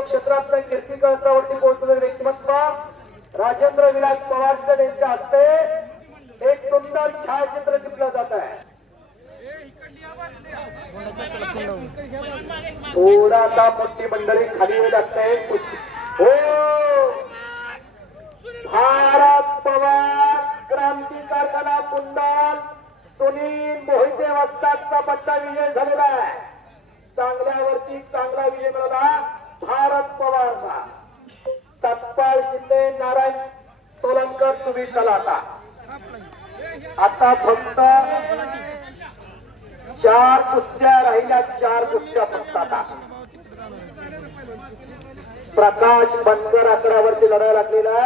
क्षेत्रात कीर्ती कळसावरती पोहोचलेले व्यक्तिमत्व राजेंद्र विलास पवार यांच्या हस्ते एक सुंदर छायाचित्र टिपलं जात आहे। थोडासा मोठी मंडळी खाली येऊ लागते। हो भारत पवार क्रांती कारखाना कुंडल सुनील मोहिते वस्तादचा पट्टा विजय झालेला आहे। चांगल्यावरती चांगला विजय मिळाला भारत पवारचा। तत्पाल शिंदे नारायण सोलंकर तुम्ही चला आता फक्त 4 कुस्त्या राहिल्या। 4 कुस्त्या फक्त आता प्रकाश बनकर आकड्यावरती लढायला लागलेला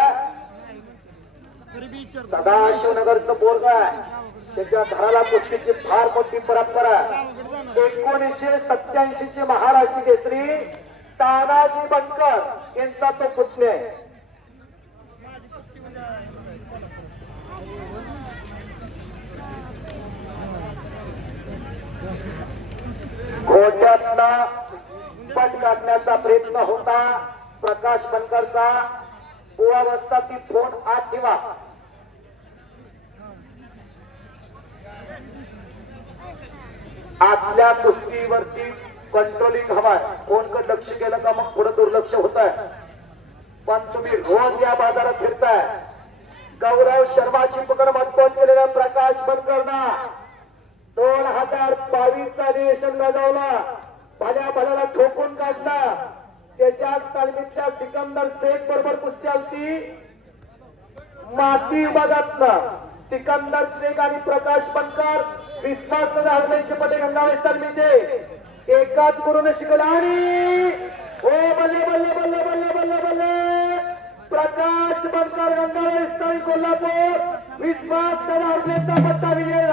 सदाशिवनगरचं पोरग आहे। त्याच्या घराला कुस्तीची फार मोठी परंपरा। 1987 ची महाराष्ट्र केसरी तानाजी बनकर यांचा तो पुतण्या आहे। घोट्यातला पट काढण्याचा प्रयत्न होता प्रकाश बनकरचा। बुवावस्था ती फोन आत ठेवा। आतल्या कुस्तीवरती कंट्रोलिंग हवाय। फोनकडे लक्ष केलं का मग पुढे दुर्लक्ष होत आहे। पण तुम्ही रोज या बाजारात फिरताय। गौरव शर्माची पकड मजबूत केलेल्या प्रकाश बनकरना 2022 चा अधिवेशन गाजवला। भल्या भल्याला ठोकून काढला। त्याच्या तालमीतल्या सिकंदर शेख बरोबर कुस्ती आलती माती विभागातला। सिकंदर शेख आणि प्रकाश बनकर विश्वास हरमेचे पटे गंगावेश तालमीचे एकाच गुरुने शिकला। आणि ओ बल्ले बल्ले बल्ले बल्ले बल्ले बल्ले प्रकाश बनकर गंगावेश तालमी कोल्हापूर विश्वास हरमेचा पट्टा विजय